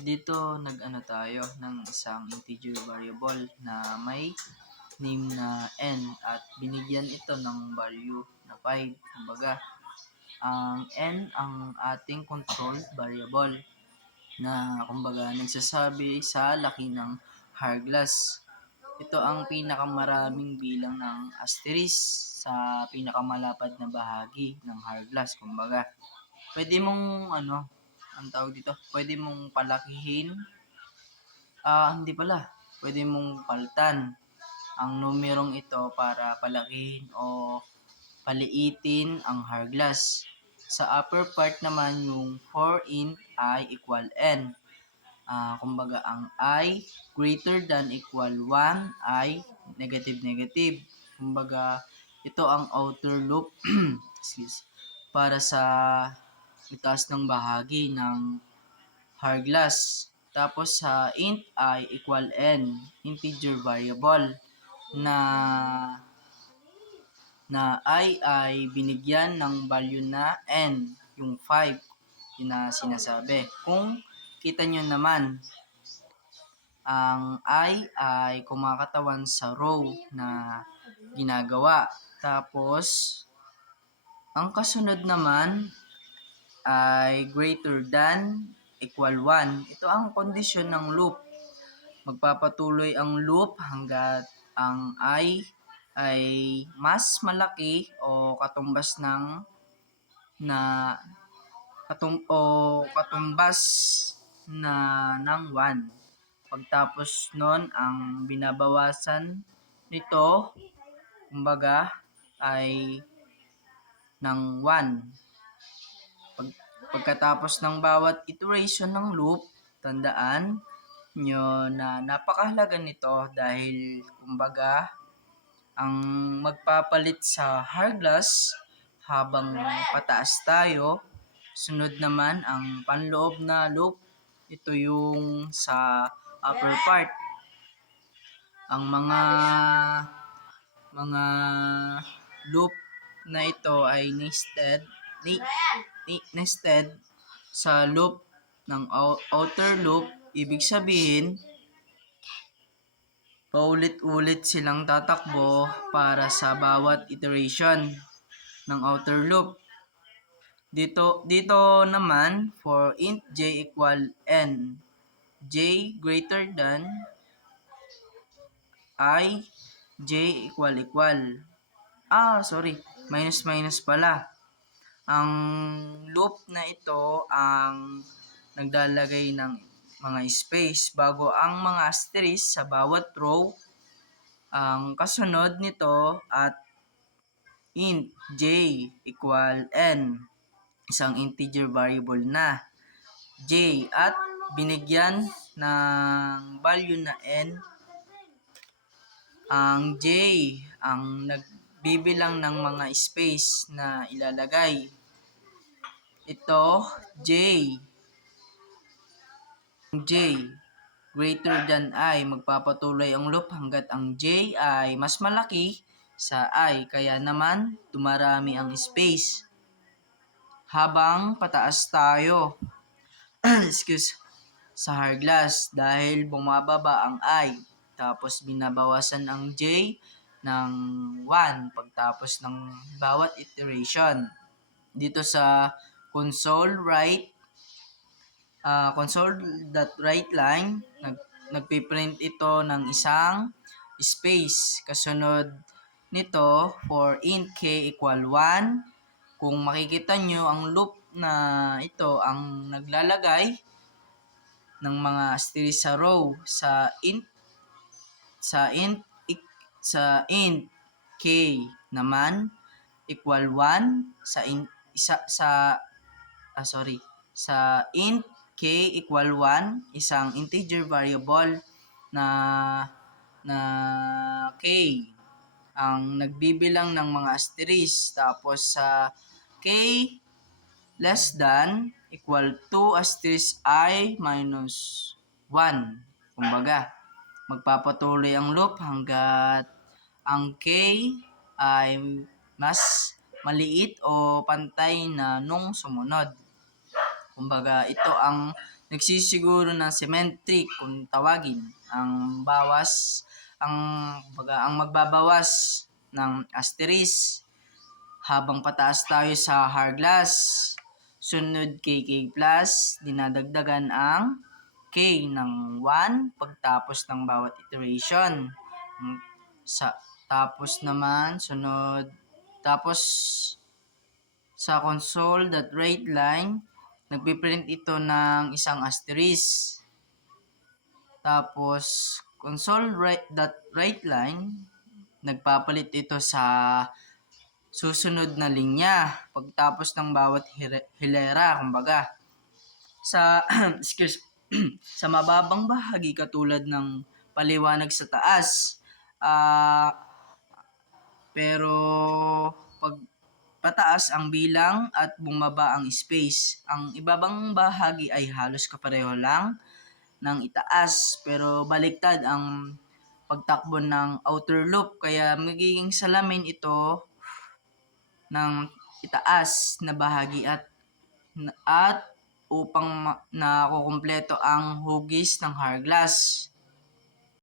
Dito nag-ano tayo ng isang integer variable na may name na n at binigyan ito ng value na 5. Kumbaga, ang n ang ating control variable na kumbaga nagsasabi sa laki ng hourglass. Ito ang pinakamaraming bilang ng asterisk sa pinakamalapad na bahagi ng hourglass. Kumbaga, pwede mong ang tawag dito, pwede mong palakihin, hindi pala, pwede mong palitan ang numerong ito para palakihin o paliitin ang hourglass. Sa upper part naman, yung 4 int I equal n. Kumbaga, ang I greater than equal 1 ay negative. Kumbaga, ito ang outer loop para sa itaas ng bahagi ng hourglass. Tapos sa int I equal n, integer variable na ay binigyan ng value na n, yung 5, yun na sinasabi. Kung kita nyo naman, ang I ay kumakatawan sa row na ginagawa. Tapos, ang kasunod naman ay greater than equal 1. Ito ang kondisyon ng loop. Magpapatuloy ang loop hanggat ang I ay mas malaki o katumbas ng katumbas na ng 1. Pagtapos nun, ang binabawasan nito, kumbaga, ay ng 1. Pagkatapos ng bawat iteration ng loop, tandaan nyo na napakahalaga nito dahil kumbaga ang magpapalit sa hourglass habang pataas tayo. Sunod naman ang panloob na loop, ito yung sa upper part. Ang mga loop na ito ay nested sa loop ng outer loop. Ibig sabihin, paulit-ulit silang tatakbo para sa bawat iteration ng outer loop. Dito naman, for int j equal n, j greater than I, j equal. Minus pala. Ang loop na ito ang naglalagay ng mga space bago ang mga asterisk sa bawat row. Ang kasunod nito at int j equal n, isang integer variable na j at binigyan ng value na n. Ang j ang nagbibilang ng mga space na ilalagay. Ito, j greater than I, magpapatuloy ang loop hanggat ang j ay mas malaki sa I. Kaya naman, dumarami ang space. Habang pataas tayo sa hourglass dahil bumababa ang I. Tapos binabawasan ang j ng 1 pagtapos ng bawat iteration. Dito sa console.writeLine, nagpiprint ito ng isang space. Kasunod nito, for int k equal 1, kung makikita nyo, ang loop na ito ang naglalagay ng mga asterisk sa row sa int k naman equal 1 sa int k equal 1, isang integer variable na k ang nagbibilang ng mga asterisk. Tapos sa k less than equal to asterisk I minus 1. Kumbaga, magpapatuloy ang loop hanggat ang k ay mas maliit o pantay na nung sumunod. Kumbaga, ito ang nagsisiguro ng symmetry kung tawagin. Ang magbabawas ng asterisk habang pataas tayo sa hourglass. Sunod kay K plus, dinadagdagan ang K ng 1 pagtapos ng bawat iteration. Tapos naman, tapos sa console.writeLine, nagpiprint ito ng isang asterisk. Tapos, console.writeLine, nagpapalit ito sa susunod na linya pagtapos ng bawat hilera. Kumbaga, sa sa mababang bahagi katulad ng paliwanag sa taas, pero pag pataas ang bilang at bumaba ang space. Ang ibabang bahagi ay halos kapareho lang ng itaas, pero baliktad ang pagtakbo ng outer loop, kaya magiging salamin ito ng itaas na bahagi at upang nakukumpleto ang hugis ng hourglass.